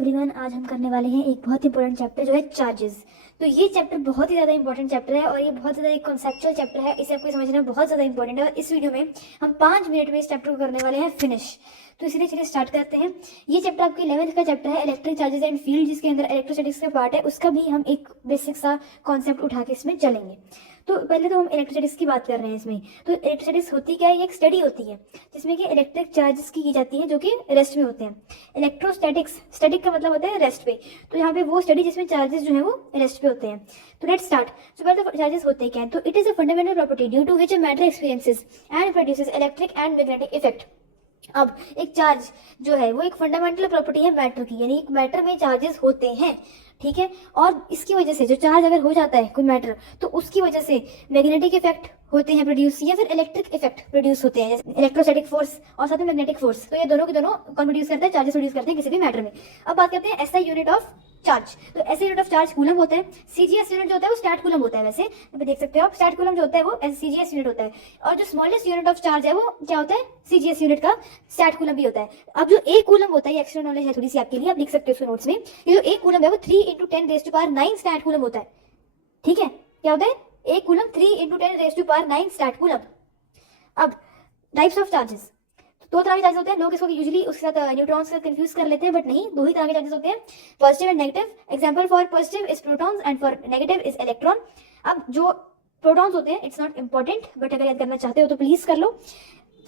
Everyone, आज हम करने वाले हैं एक बहुत इंपॉर्टेंट चैप्टर जो है चार्जेस। तो ये चैप्टर बहुत ही ज़्यादा इंपॉर्टेंट चैप्टर है और ये बहुत ज़्यादा एक कॉन्सेप्चुअल चैप्टर है। इसे आपको समझना बहुत ज़्यादा इंपॉर्टेंट है और इस वीडियो में हम 5 मिनट में इस चैप्टर को करने वाले हैं फिनिश। तो इसीलिए चलिए स्टार्ट करते हैं। ये चैप्टर आपकी 11th का चैप्टर है, इलेक्ट्रिक चार्जेस एंड फील्ड, जिसके अंदर इलेक्ट्रोस्टैटिक्स का पार्ट है। उसका भी हम एक बेसिक सा कॉन्सेप्ट उठा के इसमें चलेंगे। तो पहले तो हम इलेक्ट्रोस्टैटिक्स की बात कर रहे हैं इसमें। तो इलेक्ट्रोस्टैटिक्स होती क्या है? ये एक स्टडी होती है जिसमें कि इलेक्ट्रिक चार्जेस की जाती है जो कि रेस्ट में होते हैं। इलेक्ट्रोस्टैटिक्स, स्टैटिक का मतलब होता है रेस्ट पे, तो यहाँ पे वो स्टडी जिसमें चार्जेस जो है वो रेस्ट पे होते हैं। तो लेट्स स्टार्ट। सो पहले तो चार्जेस होते क्या हैं? तो it is a fundamental property due to which matter experiences and produces electric and magnetic effect. अब एक चार्ज जो है वो एक फंडामेंटल प्रॉपर्टी है मैटर की, यानी एक मैटर में चार्जेस होते हैं, ठीक है। और इसकी वजह से जो चार्ज अगर हो जाता है कोई मैटर, तो उसकी वजह से मैग्नेटिक इफेक्ट होते हैं प्रोड्यूस, या फिर इलेक्ट्रिक इफेक्ट प्रोड्यूस होते हैं, जैसे इलेक्ट्रोस्टैटिक फोर्स और साथ में मैग्नेटिक फोर्स। तो ये दोनों के दोनों कौन प्रोड्यूस करते हैं? चार्जेस प्रोड्यूस करते हैं किसी भी मैटर में। अब बात करते हैं एसआई यूनिट ऑफ चार्ज। तो ऐसे यूनिट ऑफ चार्ज कूलम होता है। सीजीएस यूनिट जो होता है वो स्टैट कूलम होता है। वैसे देख सकते हो आप, स्टैट कूलम जो होता है वो सीजीएस यूनिट होता है। और जो स्मॉलेस्ट यूनिट ऑफ चार्ज है वो क्या होता है? सीजीएस यूनिट का स्टैट कूलम भी होता है। अब जो एक कूलम होता है, ये एक्स्ट्रा नॉलेज है थोड़ी सी आपके लिए, आप लिख सकते हो उसके नोट्स में। ये जो एक कूलम है वो 3 × 10⁹ स्टैट कूलम होता है, ठीक है। क्या होता है? एक कूलम 3 × 10⁹ स्टैट कूलम। अब टाइप्स ऑफ चार्जेस, दो तरह के चार्जेस होते हैं। लोग इसको यूजुअली उसके साथ न्यूट्रॉन्स का कंफ्यूज कर लेते हैं, बट नहीं, दो ही तरह के चार्जेस होते हैं, positive and negative. Example for positive is protons and for negative is electron. अब जो प्रोटॉन्स होते हैं, इट्स नॉट इंपॉर्टेंट, बट अगर याद करना चाहते हो तो प्लीज कर लो।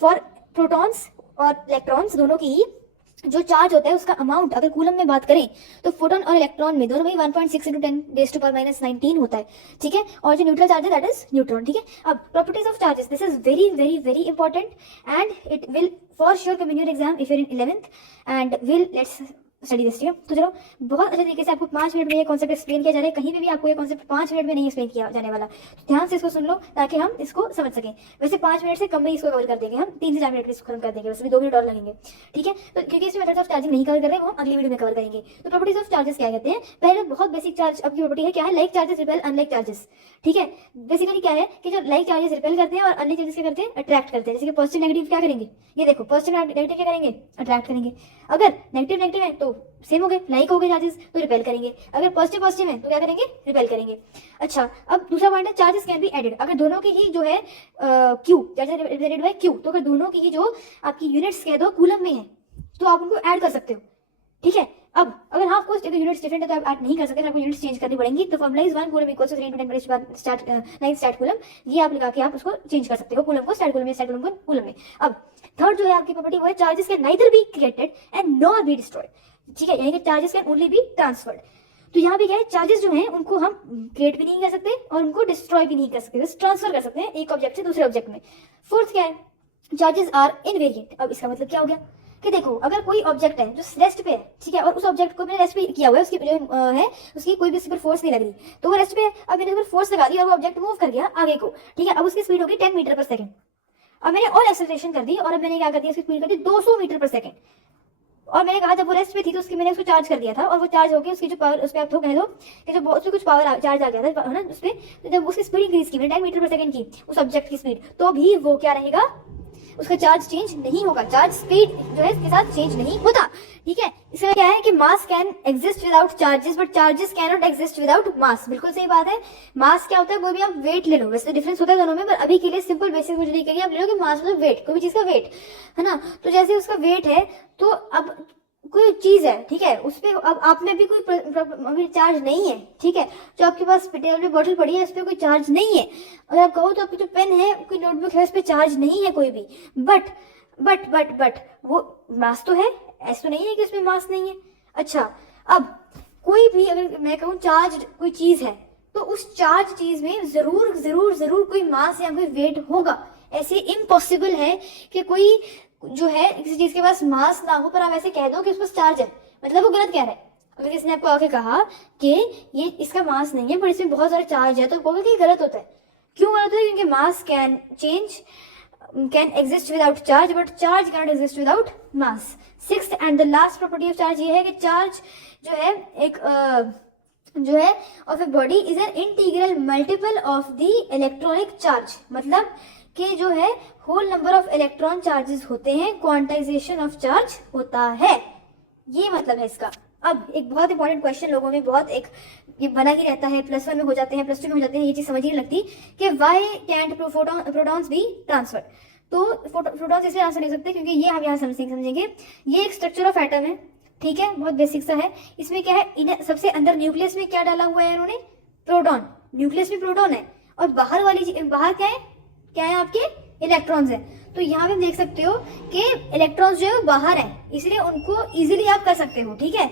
फॉर प्रोटॉन्स और इलेक्ट्रॉन्स दोनों की ही जो चार्ज होता है उसका अमाउंट अगर कूलम में बात करें तो फोटोन और इलेक्ट्रॉन में दोनों में 1.6 × 10⁻⁻19 होता है, ठीक है। और जो न्यूट्रल चार्ज है दैट इज न्यूट्रॉन, ठीक है। अब properties of charges, this is very very very important and it will for sure come in your exam if you're in 11th and will let's study this, ठीक है। तो चलो, बहुत अच्छे तरीके से आपको 5 मिनट में ये कॉन्सेप्ट एक्सप्लेन किया जा रहा है। कहीं पे भी आपको ये कॉन्सेप्ट 5 मिनट में नहीं एक्सप्लेन किया जाने वाला, तो ध्यान से इसको सुन लो ताकि हम इसको समझ सकें। वैसे 5 मिनट से कम में इसको कवर कर देंगे हम, 3 से 4 मिनट में इसको खत्म कर देंगे, वैसे भी 2 मिनट और लगेंगे, ठीक है। तो क्योंकि इसमें मेथड्स ऑफ चार्जिंग नहीं कवर कर रहे हैं, वो हम अगली वीडियो में कवर करेंगे। तो प्रॉपर्टीज ऑफ चार्जेस क्या कहते हैं? पहले बहुत बेसिक चार्ज अब की प्रॉपर्टी है क्या है? Like charges repel unlike charges, ठीक है। बेसिकली क्या है कि जो लाइक चार्जेस रिपेल करते हैं और अनलाइक चार्जेस क्या करते हैं? अट्रैक्ट करते हैं। जैसे कि पॉजिटिव नेगेटिव क्या करेंगे? ये देखो, पॉजिटिव नेगेटिव क्या करेंगे? अट्रैक्ट करेंगे। अगर नेगेटिव नेगेटिव है तो सेम हो गए, लाइक हो गए चार्जेस, तो रिपेल करेंगे। अगर पॉजिटिव पॉजिटिव है तो क्या करेंगे? रिपेल करेंगे। अच्छा, अब दूसरा पॉइंट है चार्जेस कैन बी एडेड। अगर दोनों की ही जो है Q, charges represented by Q, तो अगर दोनों की ही जो आपकी यूनिट्स कह दो कूलम में है तो आप उनको ऐड कर सकते हो, ठीक है। अब अगर हाफ कोर्स अगर यूनिट्स डिफरेंट है तो आप ऐड नहीं कर सकते, आपको यूनिट्स चेंज करनी पड़ेंगी। तो formula is 1 coulomb equals to 3 × 10⁻⁹ stat coulomb. ये आप लगा के आप उसको चेंज कर सकते हो, कूलम को स्टैट कूलम में, स्टैट कूलम को कूलम में। अब थर्ड जो है आपकी प्रॉपर्टी वो है charges can neither be created and nor be destroyed, ठीक है। यानी कि charges can only be transferred. तो यहाँ पे क्या है? चार्जेस जो हैं उनको हम क्रिएट भी नहीं कर सकते और उनको डिस्ट्रॉय भी नहीं कर सकते, बस ट्रांसफर कर सकते हैं एक ऑब्जेक्ट से दूसरे ऑब्जेक्ट में। फोर्थ क्या है? Charges are invariant. अब इसका मतलब क्या हो गया कि देखो, अगर कोई ऑब्जेक्ट है जो रेस्ट पे है, ठीक है, और उस ऑब्जेक्ट को मैंने रेस्ट पे किया हुआ है, उसकी जो है उसकी कोई भी उस पर फोर्स नहीं लग रही, तो वो रेस्ट पे है। अब मैंने उस पर फोर्स लगा दी और वो ऑब्जेक्ट मूव कर गया आगे को, ठीक है। अब उसकी स्पीड होगी 10 मीटर पर सेकंड। अब मैंने और एक्सेलरेशन कर दी और अब मैंने क्या कर दिया? उसकी स्पीड कर दी 200 मीटर पर सेकंड। और मैंने कहा जब वो रेस्ट पे थी तो उसकी मैंने उसको चार्ज कर दिया था और वो चार्ज होकर उसकी जो पावर उस पर आप कह दो कि जो उस पर कुछ पावर चार्ज आ गया था, है ना, उस पर। तो जब उसकी स्पीड इंक्रीज की मैंने 10 मीटर पर सेकंड की उस ऑब्जेक्ट की स्पीड, तो भी वो क्या रहेगा? उसका चार्ज चेंज नहीं होगा, चार्ज स्पीड जो है इसके साथ चेंज नहीं होता, ठीक है। इसका क्या है कि mass can exist without charges but charges can not exist without mass. बिल्कुल सही बात है। मास क्या होता है? कोई भी आप वेट ले लो, वैसे डिफरेंस होता है दोनों में, पर अभी के लिए सिंपल बेसिक मुझे नहीं करिए, आप ले लो कि मास मतलब वेट, कोई भी चीज का वेट, है ना। तो जैसे उसका वेट है, तो अब कोई चीज है, ठीक है, उस पर अब आप में भी कोई अभी चार्ज नहीं है, ठीक है। जो आपके पास टेबल पे बॉटल पड़ी है, उस पर कोई चार्ज नहीं है। अगर आप कहो तो आपकी जो पेन है, कोई नोटबुक है, उस पर चार्ज नहीं है कोई भी, बट वो मास तो है, ऐसा तो नहीं है कि उसमें मास नहीं है। अच्छा, अब कोई भी अगर मैं कहूँ चार्ज कोई चीज है, तो उस चार्ज चीज में जरूर जरूर जरूर कोई मास या कोई वेट होगा। ऐसे इम्पॉसिबल है कि कोई जो है किसी चीज के पास मास ना हो पर आप ऐसे कह दो कि उस पर चार्ज है, मतलब वो गलत कह रहा है। अगर किसी ने आपको आके कहा कि ये इसका मास नहीं है पर इसमें बहुत सारा चार्ज है, तो कहोगे कि गलत होता है। क्यों गलत होता है? क्योंकि mass can exist without charge but charge can not exist without mass. Sixth and the last property of charge ये है कि चार्ज जो है एक जो है of a body is an integral multiple of the electronic charge. मतलब कि जो है whole number of electron charges होते हैं, क्वांटाइजेशन ऑफ चार्ज होता है, ये मतलब है इसका। अब एक बहुत इंपॉर्टेंट क्वेश्चन लोगों में बहुत एक ये बना ही रहता है, +1 में हो जाते हैं, +2 में हो जाते हैं, ये चीज समझ ही नहीं लगती कि why can't protons be transfer. तो प्रोटॉन्स इसलिए ट्रांसफर नहीं हो सकते क्योंकि ये हम यहाँ समझेंगे, ये एक स्ट्रक्चर ऑफ एटम है, ठीक है, बहुत बेसिक सा है। इसमें क्या है, इन्हें सबसे अंदर न्यूक्लियस में क्या डाला हुआ है इन्होंने, प्रोटॉन, न्यूक्लियस में प्रोटॉन है, और बाहर बाहर क्या है आपके इलेक्ट्रॉन्स है। तो यहाँ पे देख सकते हो कि इलेक्ट्रॉन्स जो है वो बाहर है, इसलिए उनको इजीली आप कर सकते हो, ठीक है।